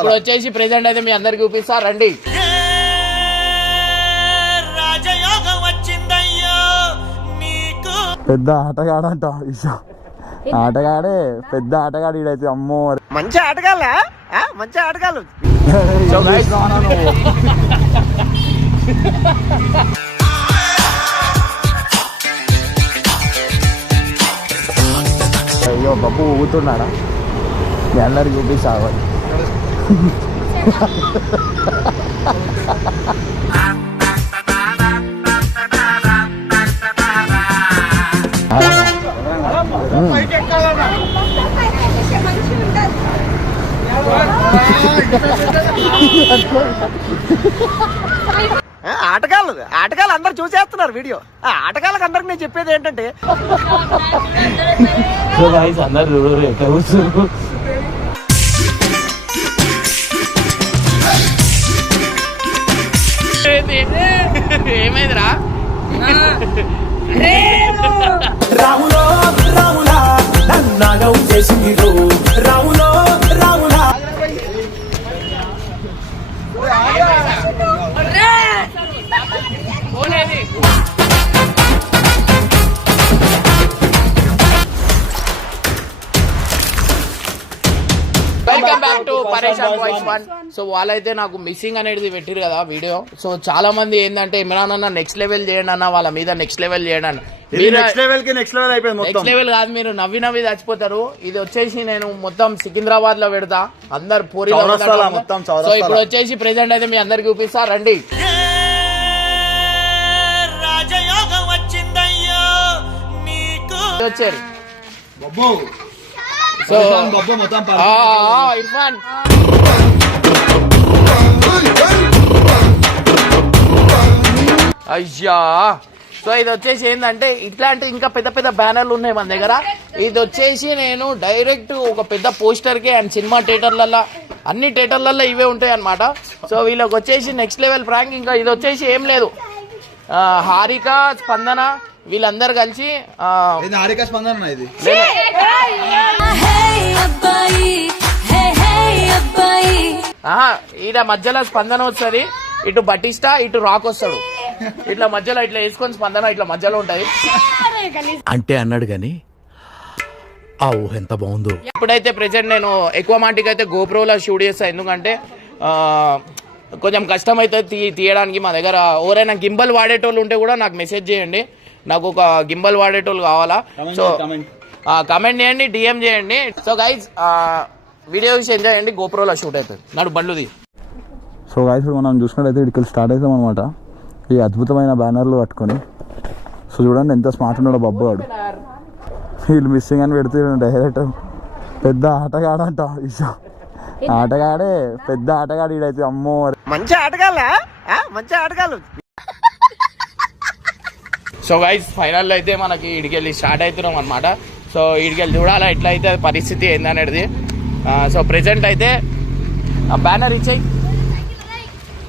ఇప్పుడు వచ్చేసి ప్రెసెంట్ అయితే మీ అందరికి చూపిస్తా రండి. రాజయోగం వచ్చిందయ్యో నీకు. పెద్ద ఆటగాడంట ఈశా, ఆటగాడే పెద్ద ఆటగాడు ఈడైతే. అమ్మో మంచి ఆటగాళ్ళ, మంచి ఆటగాళ్ళు. అయ్యో బబ్బు ఊగుతున్నాడా, మీ అందరికి చూపిస్తా. ఆటగాళ్ళు అందరు చూసేస్తున్నారు వీడియో. ఆటగాళ్ళకి అందరికి నేను చెప్పేది ఏంటంటే అందరు ఏమైందిరా రాములో రాములా నన్నాగం చేసింది రాములో రాములా. వెల్కమ్ బ్యాక్ టు పరేషాన్ వాయిస్ వన్. సో వాళ్ళైతే నాకు మిస్సింగ్ అనేది పెట్టిరు కదా వీడియో. సో చాలా మంది ఏంటంటే ఇమ్రాన్ అన్న నెక్స్ట్ లెవెల్ చేయండి అన్న, వాళ్ళ మీద నెక్స్ట్ లెవెల్ చేయండి అన్న. నెక్స్ట్ లెవెల్ కాదు, మీరు నవ్వి చచ్చిపోతారు. ఇది వచ్చేసి నేను మొత్తం సికింద్రాబాద్ లో పెడతా, అందరు పూరి. సో ఇప్పుడు వచ్చేసి ప్రెసెంట్ అయితే మీ అందరికి చూపిస్తా రండి. రాజయోగం వచ్చిందయ్యో నీకు. వచ్చారు సో ఇర్ఫాన్ అయ్యా. సో ఇది వచ్చేసి ఏంటంటే ఇట్లాంటి ఇంకా పెద్ద పెద్ద బ్యానర్లు ఉన్నాయి మన దగ్గర. ఇది వచ్చేసి నేను డైరెక్ట్ ఒక పెద్ద పోస్టర్ కి అండ్ సినిమా థియేటర్లలో అన్ని థియేటర్లలో ఇవే ఉంటాయి అనమాట. సో వీళ్ళకి వచ్చేసి నెక్స్ట్ లెవెల్ ప్రాంక్. ఇంకా ఇది వచ్చేసి ఏం లేదు, హారిక, స్పందన వీళ్ళందరు కలిసి ఈడ మధ్యలో స్పందన వస్తుంది, ఇటు బటిస్టా, ఇటు రాక్ వస్తాడు. ఇట్లా మధ్యలో ఇట్లా వేసుకొని స్పందన ఇట్లా మధ్యలో ఉంటది అంటే అన్నాడు గాని ఆ ఊహ ఎంత బాగుందో. ఇప్పుడైతే ప్రెసెంట్ నేను ఎక్కువ మాటికి అయితే గోప్రోలో షూట్ చేస్తా, ఎందుకంటే కొంచెం కష్టం అవుతుంది తీయడానికి. మా దగ్గర ఎవరైనా గింబల్ వాడేటోళ్ళు ఉంటే కూడా నాకు మెసేజ్ చేయండి, నాకు ఒక గింబల్ వాడేటోళ్ళు కావాలా. సో కమెంట్ చేయండి, డిఎం చేయండి. సో గైజ్ వీడియో చూసి ఎంజాయ్ చేయండి. గోప్రోలో షూట్ అవుతుంది, నాడు బండ్లుది. సో గైస్ ఇప్పుడు మనం చూసినట్టయితే ఇక్కడికి స్టార్ట్ అవుతాం అనమాట, ఈ అద్భుతమైన బ్యానర్లు పట్టుకొని. సో చూడండి ఎంత స్మార్ట్ ఉన్నాడో బబ్బు వాడు. వీళ్ళు మిస్సింగ్ అని పెడితే డైరెక్టర్ పెద్ద ఆటగాడంట ఈశా, ఆటగాడే పెద్ద ఆటగాడు ఈడైతే. అమ్మో మంచి ఆటగాళ్ళ, మంచి ఆటగాళ్ళు. సో గైస్ ఫైనల్ అయితే మనకి ఇడికెళ్ళి స్టార్ట్ అవుతున్నాం అనమాట. సో ఇడికెళ్ళి చూడాలా ఎట్లా అయితే పరిస్థితి ఏందనేది. సో ప్రెసెంట్ అయితే ఆ బ్యానర్ ఇచ్చేయి,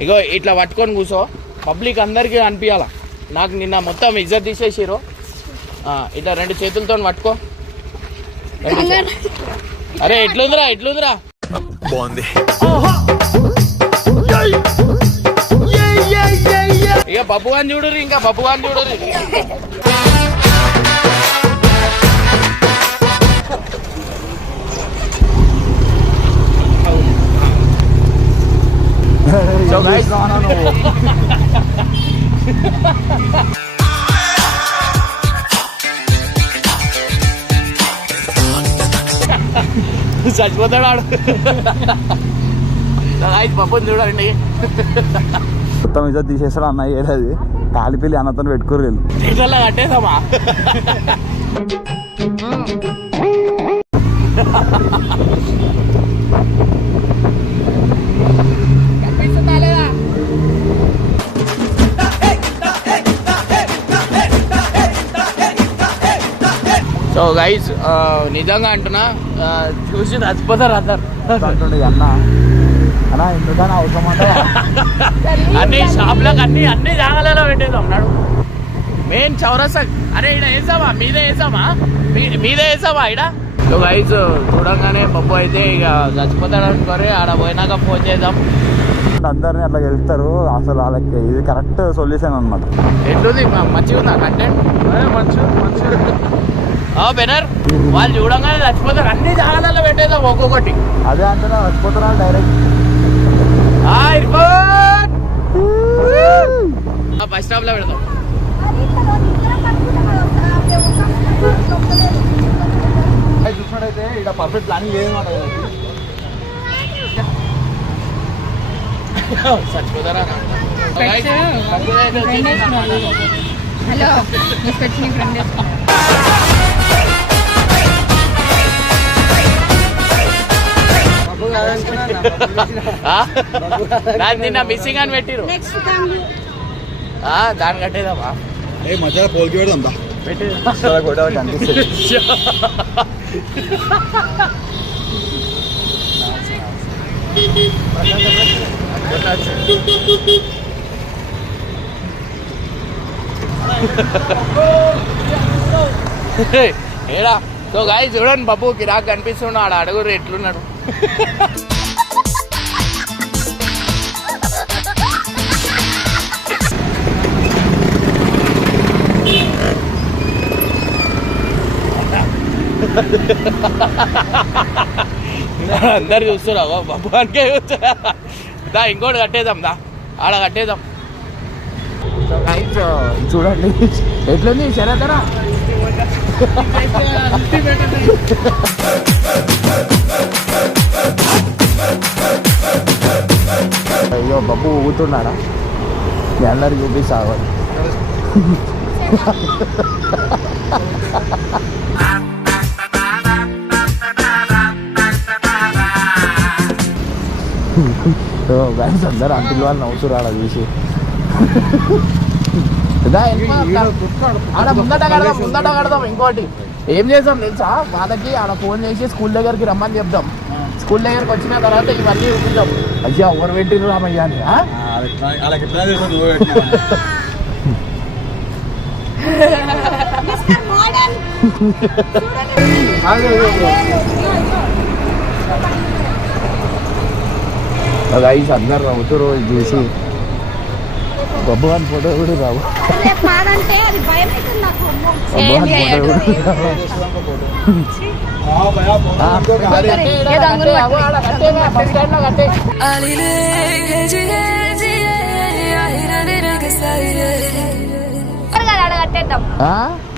ఇగో ఇట్లా పట్టుకొని కూర్చో, పబ్లిక్ అందరికీ అనిపించాలా. నాకు నిన్న మొత్తం ఇజ్జత్ తీసేసిరు. ఇట్లా రెండు చేతులతో పట్టుకో. అరే ఎట్లుందిరా బాగుంది. ఇక బబ్బుగాని చూడుర్రి, ఇంకా బబ్బుగాని చూడుర్రి. చచ్చిపోతాడు ఆడు. బబ్బుని చూడండి, మొత్తం ఇజ్జత్ తీసేస్తాడు అన్న. ఏది కాలిపిల్లి అన్నతో పెట్టుకోరు వీళ్ళు. థియేటర్లో కట్టేసామా. సో గైస్ నిజంగా అంటున్నా, చూసి చచ్చిపోతారు అందరు. అంటుండే అన్న అన్నా ఎందుకన్నా అవసరం అంటే అన్ని షాప్లకు అన్ని జాగాలలో పెట్టేద్దాం నాడు. మెయిన్ చౌరస్తా. అరే ఇక్కడ వేసామా, మీదే వేసామా, మీదే వేసామా? ఇక్కడ సో గైస్ చూడంగానే బొబ్బు అయితే ఇక చచ్చిపోతాడు అనుకోని ఆడ పోయినాక ఫోన్ చేద్దాం. అందరినీ అట్లా వెళ్తారు, అసలు వాళ్ళకి ఇది కరెక్ట్ సొల్యూషన్ అనమాట. ఎట్లుంది మంచిగా ఉందా కంటెంట్? బెనర్ వాళ్ళు చూడంగానే చచ్చిపోతారు, అన్ని జాగాలలో పెట్టేద్దాం ఒక్కొక్కటి. అదే అంటే వచ్చిపోతున్నా డైరెక్ట్ బస్ స్టాప్ లో పెడతాం. చూసినట్టయితే ఇక్కడ పర్ఫెక్ట్ ప్లానింగ్ లేదన్నమాట. చచ్చిపోతారా? హలో మీ స్పెట్స్ ని ఫ్రెండ్ చేసుకున్నా. దాన్ని నిన్న మిస్సింగ్ అని పెట్టిరు. నెక్స్ట్ దాన్ని కట్టేదామా? ఏ మధ్యలో పోల్కి పెడదాం పెట్టేదా అనిపిస్తుంది. ఏడా సో గాయ చూడండి బాబు కిరాక్ కనిపిస్తున్నాడు, ఆడ అడుగురు ఎట్లున్నాడు. అందరు చూస్తున్నా బాబు అనికే చూస్తున్నా. దా ఇంకోటి కట్టేద్దాం, దా ఆడ కట్టేద్దాం. చూడండి ఎట్లుంది శరతరా. అయ్యో బాబు ఊగుతున్నాడా? మీ అందరికి చూపిస్తావా? బ్యాన్స్ అందరు అంటిల్ వాళ్ళు నవ్వుతున్నారు ఆడ చూసి. ఆడ ముందట కడదాం. ఇంకోటి ఏం చేద్దాం తెలుసా, వాళ్ళకి ఆడ ఫోన్ చేసి స్కూల్ దగ్గరికి రమ్మని చెప్దాం. స్కూల్ దగ్గరికి వచ్చిన తర్వాత ఇవన్నీ చూపిద్దాం. అయ్యా ఎవరు పెట్టిరు రామయ్య అని. అందరు నవ్వుతారు చూసి. బొబ్బు అని ఫోటో కూడా రావు. కాదంటే అది భయం అవుతుంది నాకు. అడగట్టేద్దాం,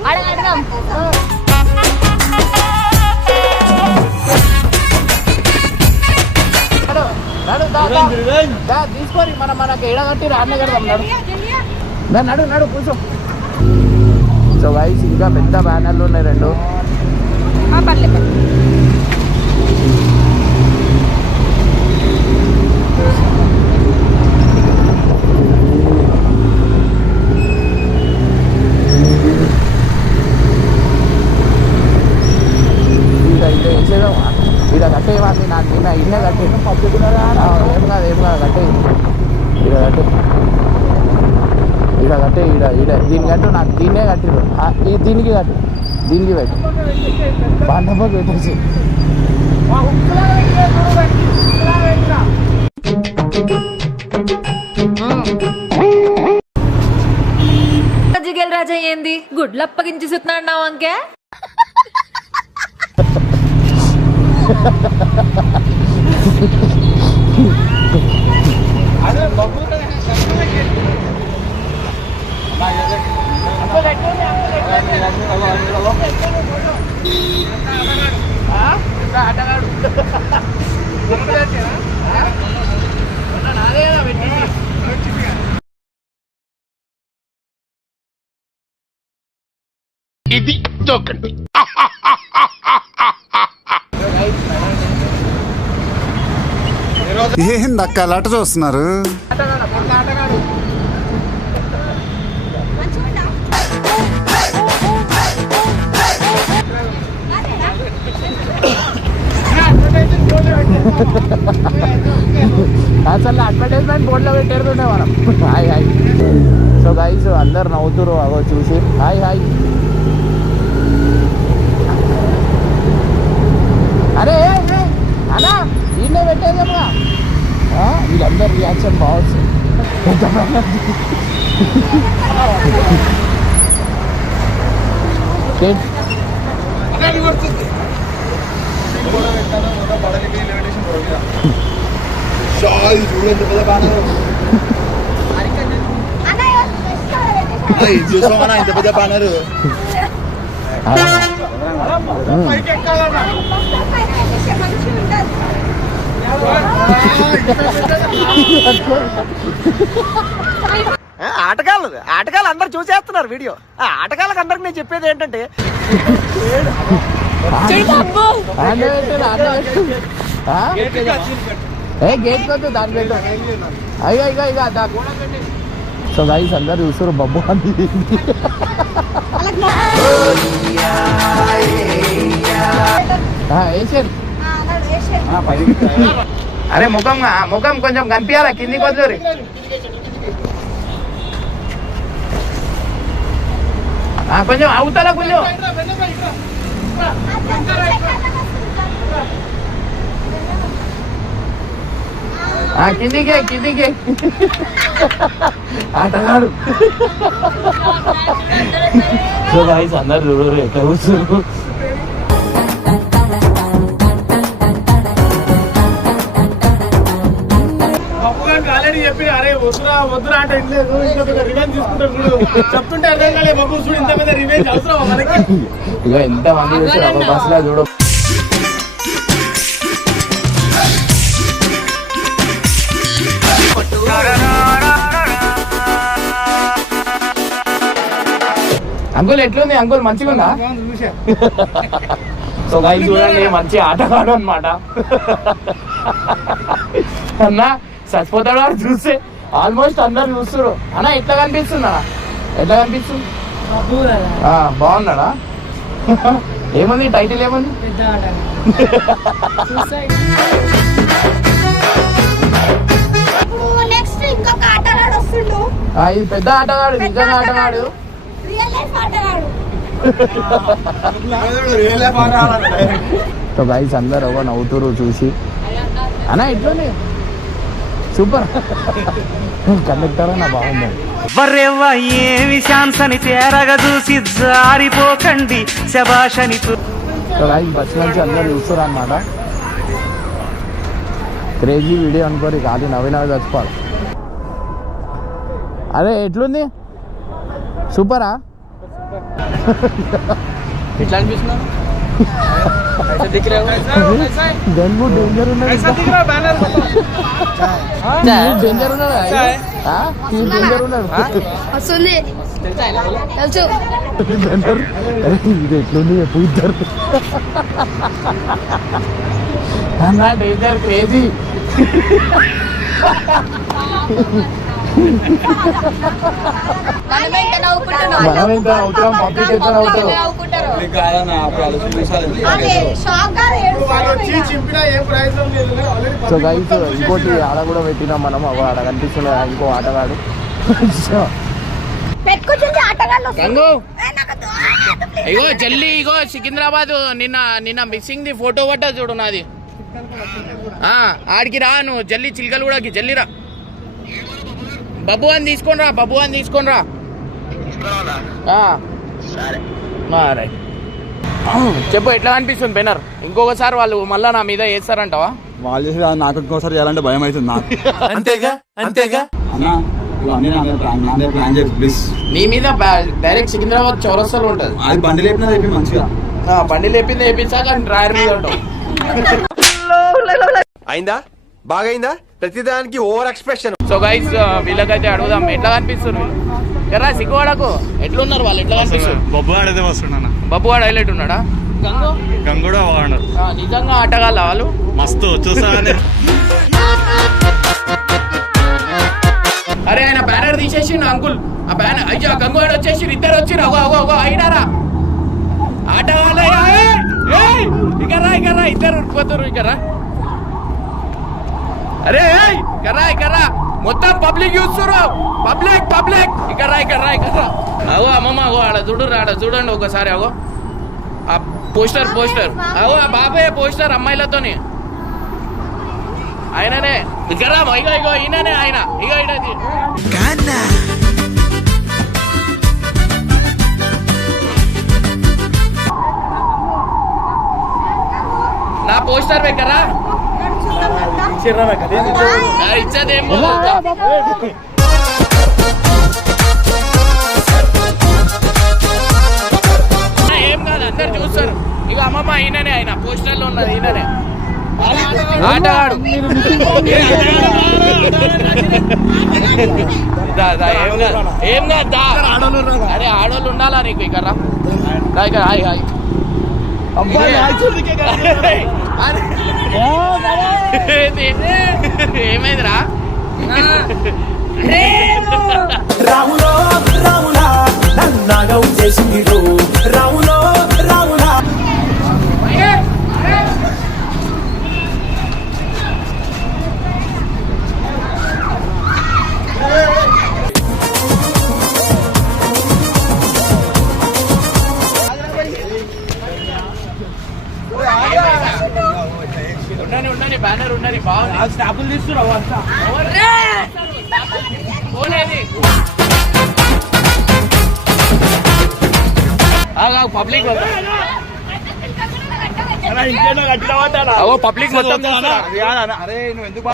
అడగడదాం. తీసుకొని మనకి ఎడగట్టి రాన్నే కడదాం. నడు కూర్చో. సో వైస్ ఇంకా పెద్ద బ్యానర్లు ఉన్నాయి రెండు. పర్లేదు వేసేదామా? ఇక్కడ కట్టేవాడిని నాకు నిన్న ఇన్నే కట్టే. ఏం కాదు కట్టే. ఇక్కడ కట్టే దీని కట్టు. నాకు దీన్నే కట్టిరు. దీనికి కట్టు, దీనికి పెట్టు. బాగా పెట్టేసి జిగేల్ రాజా ఏంది గుడ్లు అప్పగించి సుతున్నాడు అంకే. ఇది దొక్కండి. ఏందక్క అలాట చూస్తున్నారు? అసలు అడ్వర్టైజ్మెంట్ బోర్డులో పెట్టేరుతుండే మనం. Hi hi. సో గైస్ అందరు నవ్వుతురు అగో చూసి. Hi hi. దీంట్లో పెట్టేదేమో వీళ్ళందరూ రియాక్షన్ బాగుంది. చూసామన్నా ఇంత పెద్ద బ్యానర్. ఆటగాళ్ళు అందరు చూసేస్తున్నారు వీడియో. ఆటగాళ్ళకి అందరికి నేను చెప్పేది ఏంటంటే గేట్ కొద్దు దాని పెట్టు. అయ్యో ఇక ఇక సో గైస్ అందరు చూస్తారు బబ్బు అని. అరే ముఖం కొంచెం కనిపించాలా కిందికి వద్దు. కొంచెం అవుతారా కొంచెం కిందికి ఆటగాడు. సో గైస్ అందరు చూడరు ఎట్లా కూర్చున్నారు. ఆల్రెడీ చెప్పి అరే వద్దురా అంటే లేదు, రివెంజ్ తీసుకుంటారు. చెప్తుంటే అర్థం కాలే బాబు, చూడు ఇంత పెద్ద రివెంజ్ అవసరం మనకి. ఇక ఎంత మంది చూస్తారు బస్సులో చూడ. అంకుల్ ఎట్లుంది అంకుల్, మంచిగా ఉందా? సో గైస్ చూడండి మంచి ఆటగాడు అన్నమాట. అన్నా చచ్చిపోతాడు వాడు చూస్తే. ఆల్మోస్ట్ అందరు చూస్తారు. అన్న ఎట్లా కనిపిస్తుందా? ఎట్లా కనిపిస్తుంది? బాగున్నాడా? ఏముంది టైటిల్ ఏముంది? ఇది పెద్ద ఆటగాడు, నిజంగా ఆటగాడు. సో గైస్ అందరు ఒక నవ్వుతురు చూసి. అన్న ఎట్లుంది? సూపర్. కండక్టర్ అన్న బాగుంది. వర్రెవ్వ ఏమి ఛాన్స్ అని తేరగా చూసి జారిపోకండి శబాషని. సో గైస్ బస్ నుంచి అందరు చూస్తారు అన్నమాట. క్రేజీ వీడియో అనుకోరి, కాదు నవ్వి చచ్చిపోవాలి. అదే ఎట్లుంది? సూపరా? ఎట్లా అనిపిస్తున్నా? డేంజర్ ఉన్నాడు, డేంజర్ ఉన్నాడు, డేంజర్ ఉన్నాడు. ఇది ఎట్లుంది చెప్పు ఇద్దరు. Danger crazy. మనం ఎంత అవుతాం, పబ్లిక్ ఎంత అవుతాం. సో గైస్ ఇంకోటి ఆడ కూడా పెట్టినాం మనం. ఆడ కనిపిస్తున్నా ఇంకో ఆటగాడు. ఇగో జల్లి, ఇగో సికింద్రాబాద్ నిన్న మిస్సింగ్ ది ఫోటో పట్టా చూడు నాది. ఆడికి రా నువ్వు జల్లి, చిల్కలు కూడా జల్లిరా. బబ్బు అని తీసుకొని రా, బబ్బు అని తీసుకొని రా. రైట్. చెప్పు ఎట్లా అనిపిస్తుంది బెనర్? ఇంకొకసారి వాళ్ళు మళ్ళా నా మీద వేస్తారంటావా? వాళ్ళు చేసి నాకు ఇంకోసారి చేయాలంటే భయం అవుతుంది నాకు. అంతేగా నీ మీద డైరెక్ట్ సికింద్రాబాద్ చౌరస్తాలో ఉంటది. అది బండి లేపినా చెప్పి మంచిగా బండి లేపింది వేపించాక డ్రైవర్ మీద ఉంటావు. అయిందా? బాగైందా? ప్రతిదానికి ఓవర్ ఎక్స్ప్రెషన్. సో గైస్ వీళ్ళకైతే అడుగుదాం ఎట్లా కనిపిస్తారు ఎరా సిగ్గువాడకు. ఎట్లున్నారు వాళ్ళు, ఎట్లా కనిపిస్తారు? బొబ్బుగాడు అయితే వస్తున్నా. బబ్బువాడు హైలైట్ ఉన్నాడా? గంగుడా బాగున్నాడు. నిజంగా ఆటగాళ్ళ వాళ్ళు మస్తు చూసానే. అరే ఆయన బ్యానర్ తీసేసిండు అంకుల్. ఆ బ్యానర్ అయ్యో గంగువాడు వచ్చేసి ఇద్దరు వచ్చి అయినారా ఆటగాళ్ళ. ఇకరా ఇద్దరు ఉడిపోతారు. ఇకరా అరే ఇకరా మొత్తం పబ్లిక్ చూస్తున్నారు. పబ్లిక్ ఇకరా అగో అమ్మమ్మ అగో ఆడ చూడండి ఒకసారి. అగో ఆ పోస్టర్ అగో ఆ బాబాయ్ పోస్టర్ అమ్మాయిలతోని. ఆయననే ఇక్కడ ఇగో ఇగో ఈయననే ఆయన ఇగో ఇడది నా పోస్టర్ పెట్టరా ఇచ్చేదేమో ఏం కాదు అందరు చూస్తారు ఇక అమ్మమ్మ ఈయననే ఆయన పోస్టర్ లో ఉన్నది ఈయననే ఆటగాడు ఏం కాదు అరే ఆడోళ్ళు ఉండాలా నీకు ఇక్కడ ఇక్కడ హాయ్ హాయ్ ఏమైందిరా రాములో రాములా నన్నగా చేసింది రాములో రాములా ఉండని బ్యానర్ ఉండని బాగుంది స్టాపులు తీసుకురావు అంతా పబ్లిక్ పబ్లిక్ మొత్తం అరే నువ్వు ఎందుకు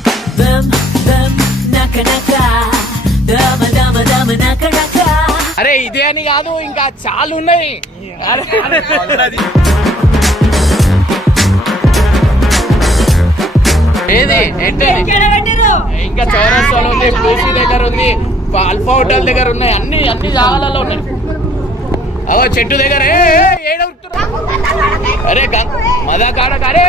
అరే ఇదే అని కాదు ఇంకా చాలా ఉన్నాయి ఏది ఏంటది ఇంకా చౌరస్తాలో ఉంది బ్లూసీ దగ్గర ఉంది అల్ఫా హోటల్ దగ్గర ఉన్నాయి అన్ని జాగాలలో ఉన్నాయి అవో చెట్టు దగ్గర అరే మదా కాడ కారే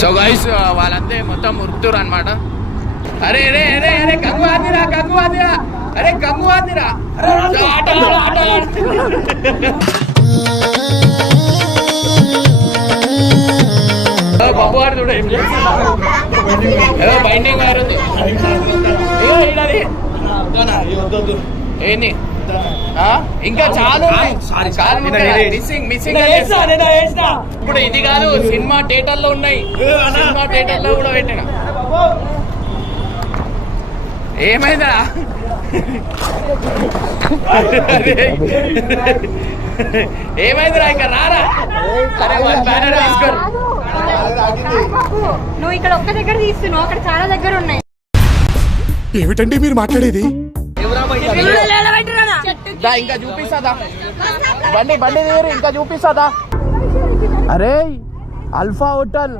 సో గైస్ వాళ్ళంతే మొత్తం ఉరుకుతారు అనమాట అరే అరే అరే అరే కంగు ఆదిరా అరే కంగు ఆదిరా బాబు గారు చూడ ఏం చేస్తున్నారు బైండింగ్ వైర్ ఉంది ఏంది ఇంకా చాలా మిస్సింగ్ ఇప్పుడు ఇది కాదు సినిమా థియేటర్ లో ఉన్నాయి సినిమా థియేటర్ లో కూడా పెట్టిన ఏమైందా ఏమైందిరా ఇంకా రారా నువ్వు ఇక్కడ ఒక్క దగ్గర తీస్తున్నావు అక్కడ చాలా దగ్గర ఉన్నాయి ఏమిటండి మీరు మాట్లాడేది ఇంకా చూపిస్తాదా బండి దగ్గర ఇంకా చూపిస్తాదా అరే అల్ఫా హోటల్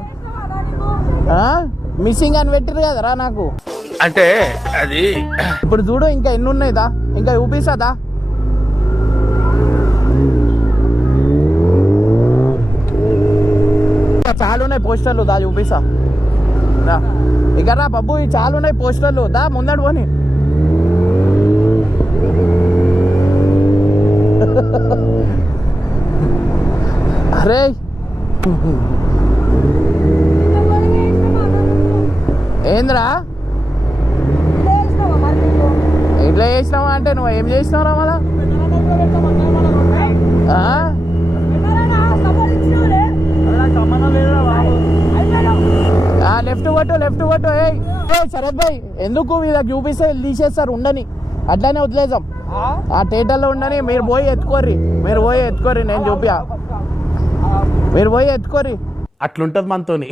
మిస్సింగ్ అని పెట్టిరు కదరా నాకు అంటే అది ఇప్పుడు చూడు ఇంకా ఎన్ని ఉన్నాయిదా ఇంకా చూపిస్తాదా చాలా ఉన్నాయి పోస్టర్లు దా చూపిస్తా ఇక రా బాబు ఈ చాలా ఉన్నాయి పోస్టర్లు దా ముందడు పోని అరే ఏంద్రా ఇట్లా చేసినావా అంటే నువ్వు ఏం చేసినావురా మళ్ళా లెఫ్ట్ కొట్టు ఏ శరత్ భాయ్ ఎందుకు వీళ్ళకి చూపిస్తే తీసేస్తారు ఉండని అట్లానే వదిలేసాం ఆ థియేటర్లో ఉండని మీరు పోయి ఎత్తుకోర్రి నేను చూపి మీరు పోయి ఎత్తుకోర్రి అట్లుంటది మనతోని